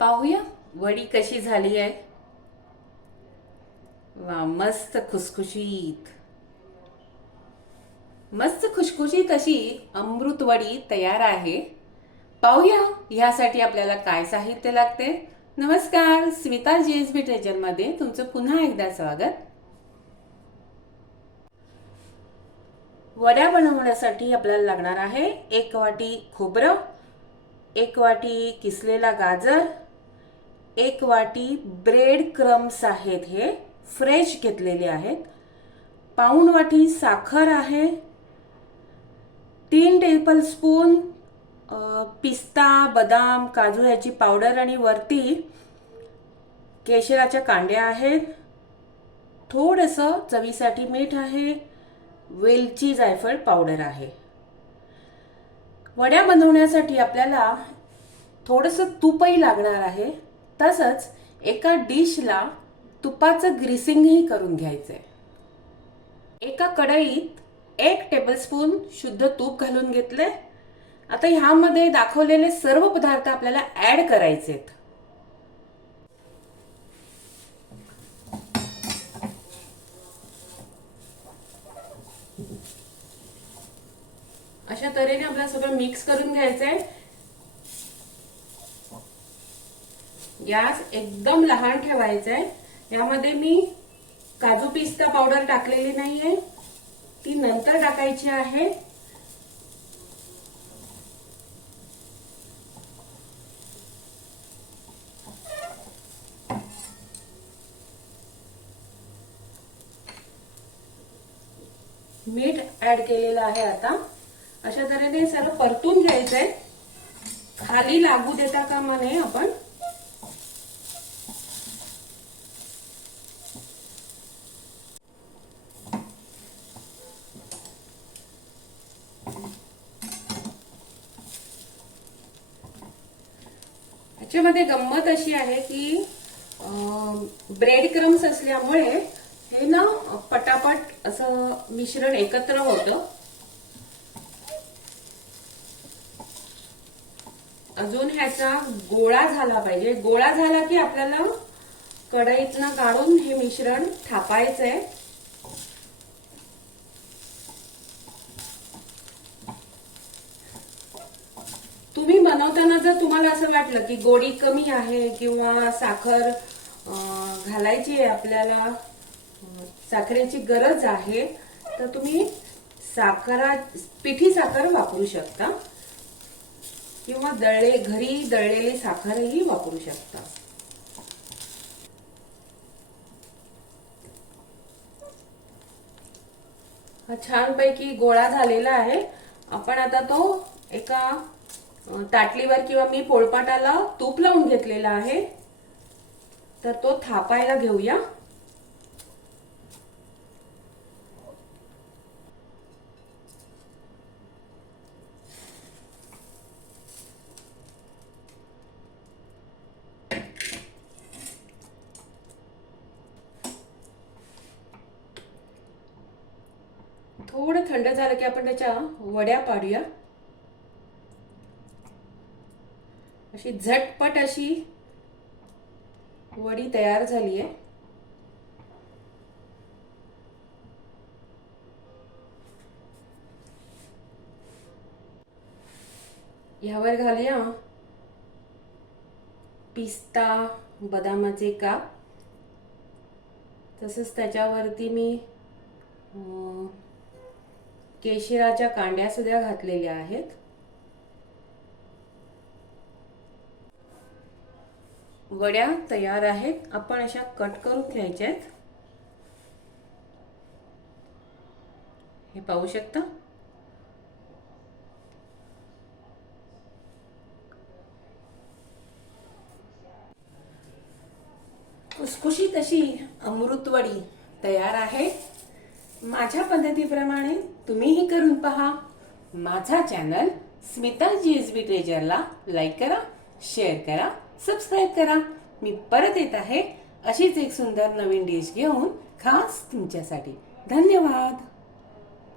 पाहूया. वडी कशी झाली आहे? वा मस्त खुसखुशीत. मस्त खुशखुशीत अशी अमृत वडी तयार आहे. पाहूया ह्यासाठी आपल्याला काय साहित्य लागते. नमस्कार स्मिता जीएसबी बी मध्ये तुमचं पुन्हा एकदा स्वागत. वड्या बनवण्यासाठी आपल्याला लागणार आहे एक वाटी खोबरं एक वाटी किसलेला गाजर एक वाटी ब्रेड क्रम्स आहेत हे फ्रेश घेतलेले आहेत. पाऊण वाटी साखर आहे. तीन टेबल स्पून पिस्ता बदाम काजू याची पावडर आणि वरती केशराच्या कांड्या आहेत. थोडंसं चवीसाठी मीठ आहे. वेलची जायफळ पावडर आहे. वड्या बनवण्यासाठी आपल्याला थोडंसं तुपही लागणार आहे. तसंच एका डिशला तुपाचं ग्रीसिंगही करून घ्यायचंय. एका कढईत एक टेबलस्पून शुद्ध तूप घालून घेतले आता ह्यामध्ये दाखवलेले सर्व पदार्थ आपल्याला ऍड करायचेत. अशा तऱ्हेने आपल्याला सगळं मिक्स करून घ्यायचंय. गॅस एकदम लहान ठेवायचा आहे यामध्ये मी काजू पिस्ता पावडर टाकलेली नाहीये. ती नंतर टाकायची आहे. मीठ ऍड केलेलं आहे आता. अशा तऱ्हेने सगळं परतून घ्यायचंय. खाली लागू देता का म्हणे आपण. याच्यामध्ये गंमत अशी आहे की ब्रेड क्रम्स असल्यामुळे हे ना पटापट असं मिश्रण एकत्र होतं. अजून ह्याचा गोळा झाला पाहिजे. गोळा झाला की आपल्याला कढईतनं काढून हे मिश्रण थापायचंय. बनवताना जर तुम्हाला असं वाटलं की गोडी कमी आहे किंवा साखर घालायची आहे आपल्याला साखरेची गरज आहे तर तुम्ही साखरा पिठी साखर वापरू शकता. किंवा दळले घरी दळलेली साखरही वापरू शकता. हा छानपैकी गोळा झालेला आहे. आपण आता तो एका ताटलीवर किंवा मी पोळपाटाला तूप लावून घेतलेला आहे. तर तो थापायला घेऊया. थोडं थंड झालं की आपण त्याच्या वड्या पाडूया. अशी झटपट अशी वडी तयार झाली आहे ह्यावर घालूया पिस्ता बदामाचे काप. तसंच त्याच्यावरती मी केशिराच्या कांड्यासुद्धा कांड्या सुद्धा घातलेल्या आहेत. वड्या तयार आहेत. आपण अशा कट करून घ्यायच्या आहेत. हे पाहू शकता? खुसखुशीत अशी अमृतवडी तयार आहे. माझ्या पद्धतीप्रमाणे तुम्हीही करून पहा. माझा channel Smita G S B ट्रेजरला like करा शेअर करा. सबस्क्राईब करा. मी परत येत आहे अशीच एक सुंदर नवीन डिश घेऊन खास तुमच्यासाठी. धन्यवाद.